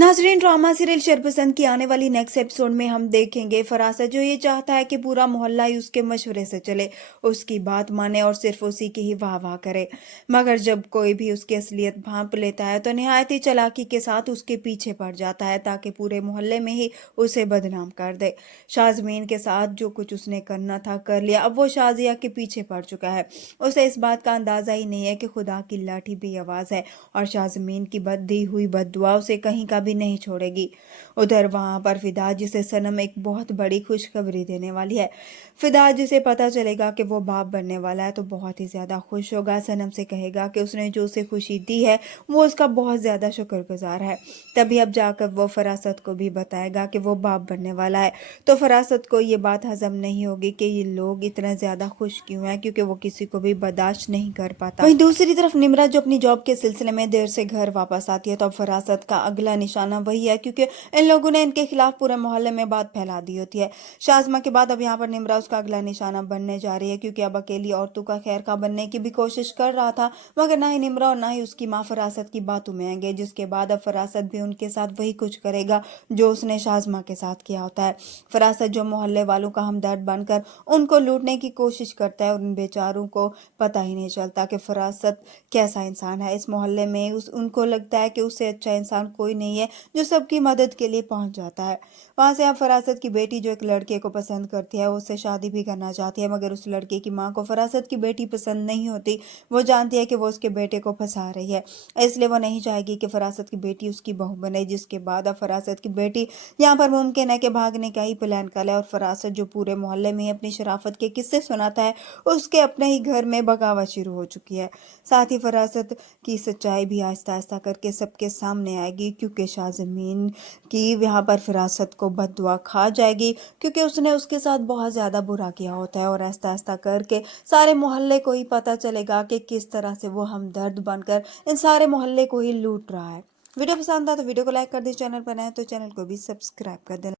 नाजरीन, drama serial शरपसंद की आने वाली नेक्स्ट एपिसोड में हम देखेंगे फरासत जो ये चाहता है कि पूरा मोहल्ला ही उसके मशवरे से चले, उसकी बात माने और सिर्फ उसी की ही वाह वाह करे। मगर जब कोई भी उसकी असलियत भांप लेता है तो निहायत ही चालाकी के साथ उसके पीछे पड़ जाता है ताकि पूरे मोहल्ले में ही उसे बदनाम कर दे। शाजमीन के साथ जो कुछ उसने करना था कर लिया, अब वो शाजिया के पीछे पड़ चुका है। उसे इस बात का अंदाजा ही नहीं है कि खुदा की लाठी भी आवाज है और शाजमीन की दी हुई बद्दुआ उसे कहीं का भी नहीं छोड़ेगी। उधर वहां पर फिदा, जिसे सनम एक बहुत बड़ी खुशखबरी देने वाली है। फिदा जिसे पता चलेगा कि वो बाप बनने वाला है तो बहुत ही ज्यादा खुश होगा। सनम से कहेगा कि उसने जो उसे खुशी दी है वो उसका बहुत ज्यादा शुक्रगुजार है। तभी अब जाकर वो फरासत को भी बताएगा कि वो बाप बनने वाला है। तो फरासत को ये बात हजम नहीं होगी कि ये लोग इतना ज्यादा खुश क्यों हैं, क्योंकि वो किसी को भी बर्दाश्त नहीं कर पाता। वहीं दूसरी तरफ निमरा जो अपनी जॉब के सिलसिले में देर से घर वापस आती है तो अब फरासत का अगला निशाना वही है, क्योंकि इन लोगों ने इनके खिलाफ पूरे मोहल्ले में बात फैला दी होती है। शाजमा के बाद अब यहाँ पर निमरा उसका अगला निशाना बनने जा रही है, क्योंकि अब अकेली औरतों का खैर का बनने की भी कोशिश कर रहा था, मगर ना ही निमरा और ना ही उसकी माँ फरासत की बातों में आएंगे, जिसके बाद अब फरासत भी उनके साथ वही कुछ करेगा जो उसने शाजमा के साथ किया होता है। फरासत जो मोहल्ले वालों का हमदर्द बनकर उनको लूटने की कोशिश करता है और उन बेचारों को पता ही नहीं चलता कि फरासत कैसा इंसान है। इस मोहल्ले में उनको लगता है कि उससे अच्छा इंसान कोई नहीं है जो सबकी मदद के लिए पहुंच जाता है। वहां से अब फरासत की बेटी जो एक लड़के को पसंद करती है, उससे शादी भी करना चाहती है, मगर उस लड़के की माँ को फरासत की बेटी पसंद नहीं होती। वो जानती है कि वो उसके बेटे को फंसा रही है, इसलिए वो नहीं चाहेगी कि फरासत की बेटी उसकी बहू बने। जिसके बाद अब फरासत की बेटी यहाँ पर मुमकिन है कि भागने का ही प्लान कर ले और फरासत जो पूरे मोहल्ले में अपनी शराफत के किस्से सुनाता है, उसके अपने ही घर में बगावत शुरू हो चुकी है। साथ ही फरासत की सच्चाई भी आहिस्ता आहिस्ता करके सबके सामने आएगी, क्योंकि शाजमीन की यहाँ पर फिरासत को बद्दुआ खा जाएगी, क्योंकि उसने उसके साथ बहुत ज़्यादा बुरा किया होता है और आहिस्ता आहिस्ता करके सारे मोहल्ले को ही पता चलेगा कि किस तरह से वो हमदर्द बनकर इन सारे मोहल्ले को ही लूट रहा है। वीडियो पसंद आया तो वीडियो को लाइक कर दे, चैनल पर नए तो चैनल को भी सब्सक्राइब कर देना।